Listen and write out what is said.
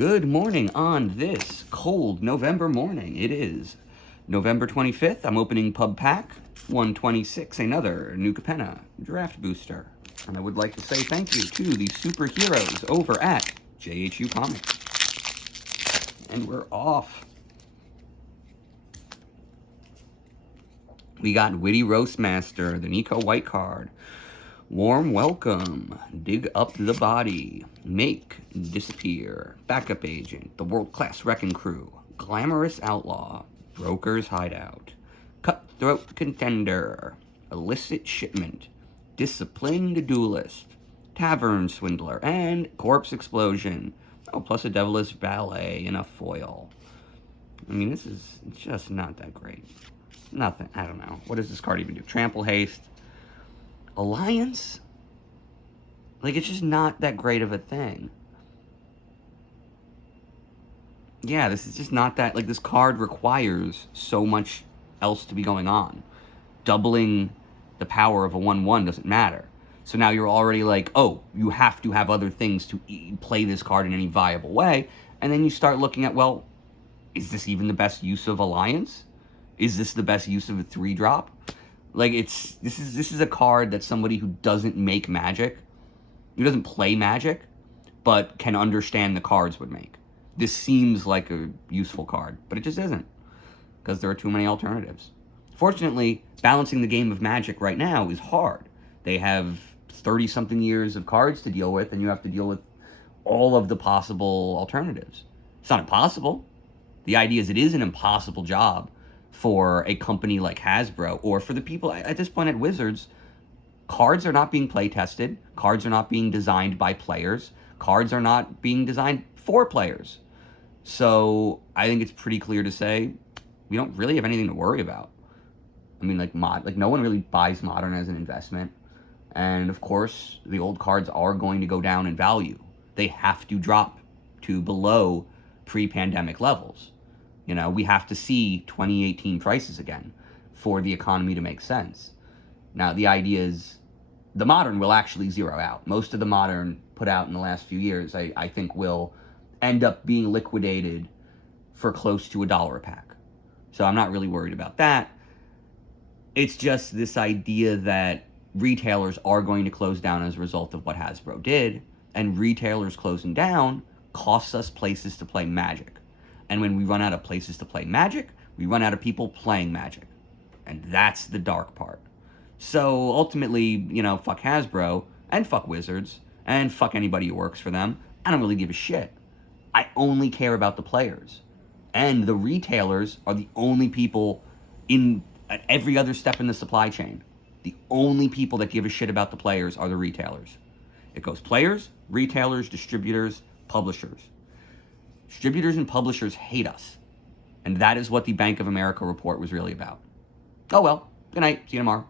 Good morning on this cold November morning. It is November 25th. I'm opening PubPack126, another new Capenna draft booster. And I would like to say thank you to the superheroes over at JHU Comics. And we're off. We got Witty Roastmaster, the Nico White card. Warm Welcome, Dig Up the Body, Make Disappear, Backup Agent, The World-Class Wrecking Crew, Glamorous Outlaw, Broker's Hideout, Cutthroat Contender, Illicit Shipment, Disciplined Duelist, Tavern Swindler, and Corpse Explosion. Oh, plus a Devilish Ballet and a foil. I mean, this is just not that great. Nothing, I don't know. What does this card even do? Trample Haste. Alliance? Like, it's just not that great of a thing. Yeah, this is just not that... Like, this card requires so much else to be going on. Doubling the power of a 1/1 doesn't matter. So now you're already like, oh, you have to have other things to play this card in any viable way. And then you start looking at, well, is this even the best use of Alliance? Is this the best use of a 3-drop? Like, this is a card that somebody who doesn't make Magic, who doesn't play Magic, but can understand the cards would make. This seems like a useful card, but it just isn't, because there are too many alternatives. Fortunately, balancing the game of Magic right now is hard. They have 30-something years of cards to deal with, and you have to deal with all of the possible alternatives. It's not impossible. The idea is it is an impossible job for a company like Hasbro, or for the people at this point at Wizards. Cards are not being play tested. Cards are not being designed by players. Cards are not being designed for players. So I think it's pretty clear to say we don't really have anything to worry about. I mean, like no one really buys Modern as an investment. And of course, the old cards are going to go down in value. They have to drop to below pre-pandemic levels. You know, we have to see 2018 prices again for the economy to make sense. Now, the idea is the Modern will actually zero out. Most of the Modern put out in the last few years, I think, will end up being liquidated for close to $1 a pack. So I'm not really worried about that. It's just this idea that retailers are going to close down as a result of what Hasbro did, and retailers closing down costs us places to play Magic. And when we run out of places to play Magic, we run out of people playing Magic. And that's the dark part. So ultimately, you know, fuck Hasbro, and fuck Wizards, and fuck anybody who works for them. I don't really give a shit. I only care about the players. And the retailers are the only people at every other step in the supply chain. The only people that give a shit about the players are the retailers. It goes players, retailers, distributors, publishers. Distributors and publishers hate us. And that is what the Bank of America report was really about. Oh well, good night, see you tomorrow.